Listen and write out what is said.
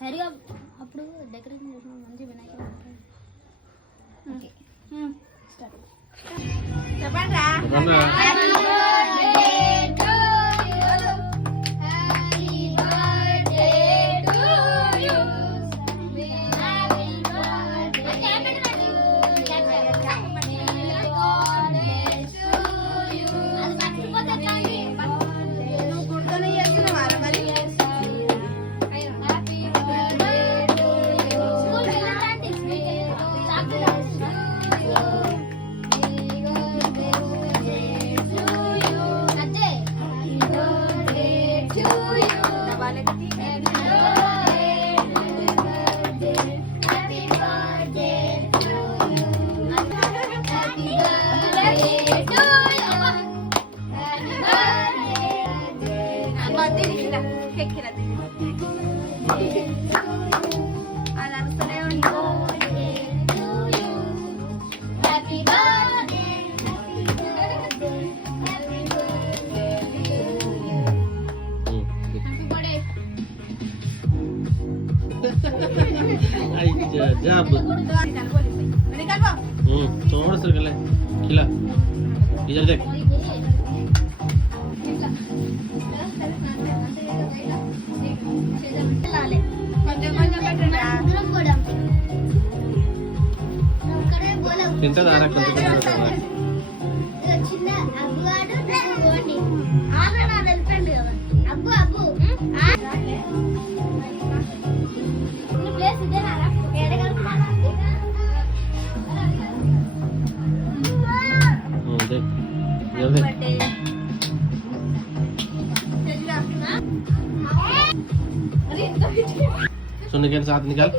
సరిగా అప్పుడు డెకరేషన్ చేసిన మంచి వినాయకుడు ఓకే స్టార్ట్ చెప్పండి రా जब थोड़ा सा गले खिला इधर देख ఎంత దారా కొంచెం చిన్న అబ్బుగాడు ఓడి ఆగా నా వెళ్ళిపోయింది కదా అబ్బు అబ్బు ప్లేస్ ఇదేనా सुन के साथ निकाल